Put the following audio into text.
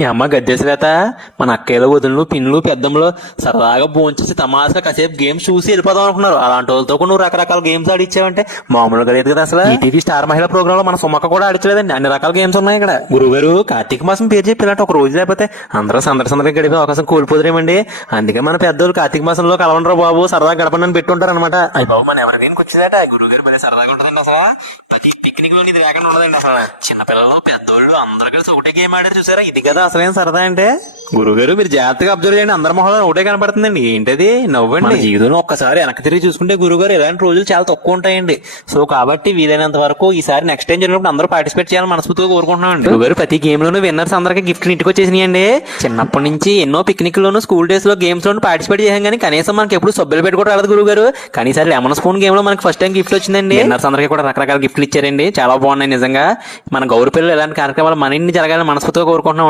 ఈ అమ్మ గద్దెశ్వేత మన అక్కయ్యలు వదినలు పిన్నులు పెద్దమ్మలు సరదాగా భోంచేసి తమాషగా కాసేపు గేమ్స్ చూసి వెళ్ళిపోదాం అనుకున్నారు. అలాంటి వాళ్ళతో నువ్వు రకరకాల గేమ్స్ ఆడిచ్చావంటే మామూలుగా లేదు కదా. అసలు ఈటీవీ స్టార్ మహిళా ప్రోగ్రామ్ లో మన సుమక్క కూడా ఆడించలేదండి. అన్ని రకాల గేమ్స్ ఉన్నాయి ఇక్కడ. గురుగారు కార్తీక మాసం పేరు చెప్పి ఇలాంటి ఒక రోజు లేకపోతే అందరూ సందర్శనగా గడిపే అవకాశం కోల్పోదురేమండి. అందుకే మన పెద్దోళ్ళు కార్తీక మాసంలో కలవండరు బాబు సరదాగా గడపండి పెట్టుంటారు అనమాట. అయ్యి బాబు మన ఎవరికైనా వచ్చిందట గురుగారు మరి సరదాగా ఉంటుందండి. అసలు ప్రతి పిక్నిక్ లో ఇది లేకుండా ఉండదండి. అసలు చిన్నపిల్లలు పెద్దోళ్ళు అందరూ కలిసి ఒకటే గేమ్ ఆడారు చూసారా. ఇది కదా అసలేం సరదా అంటే. గురుగారు మీరు జాగ్రత్తగా అబ్జర్వ్ చేయండి. అందరి మొహంలో ఒకటే కనపడుతుందండి. ఏంటది నవ్వండి. జీవితంలో ఒక్కసారి వెనక్కి తిరిగి చూసుకుంటే గురుగారు ఇలాంటి రోజులు చాలా తక్కువ ఉంటాయండి. సో కాబట్టి వీలైనంత వరకు ఈసారి నెక్స్ట్ టైం జరిగినప్పుడు అందరూ పార్టిసిపేట్ చేయాలని మనస్ఫూర్తిగా కోరుకుంటున్నామండి. గురుగారు ప్రతి గేమ్ లోనూ విన్నర్స్ అందరికీ గిఫ్ట్లు ఇంటికి వచ్చేసినాయండి. చిన్నప్పటి నుంచి ఎన్నో పిక్నిక్ లోను స్కూల్ డేస్ లో గేమ్స్ లోను పార్టిసిపేట్ చేసాం కానీ కనీసం మనకి ఎప్పుడు సబ్బులు పెట్టుకోవడం రాలేదు గురుగారు. కానీ ఈసారి లెమన్ స్పూన్ గేమ్ లో మనకి ఫస్ట్ టైం గిఫ్ట్ వచ్చిందండి. విన్నర్స్ అందరికీ కూడా రకరకాల గిఫ్ట్లు ఇచ్చారండి. చాలా బాగున్నాయి నిజంగా. మన గౌరవ పిల్లలు ఇలాంటి కార్యక్రమాలు మన ఇంటిని జరగాలని మనస్ఫూర్తిగా కోరుకుంటున్నాం.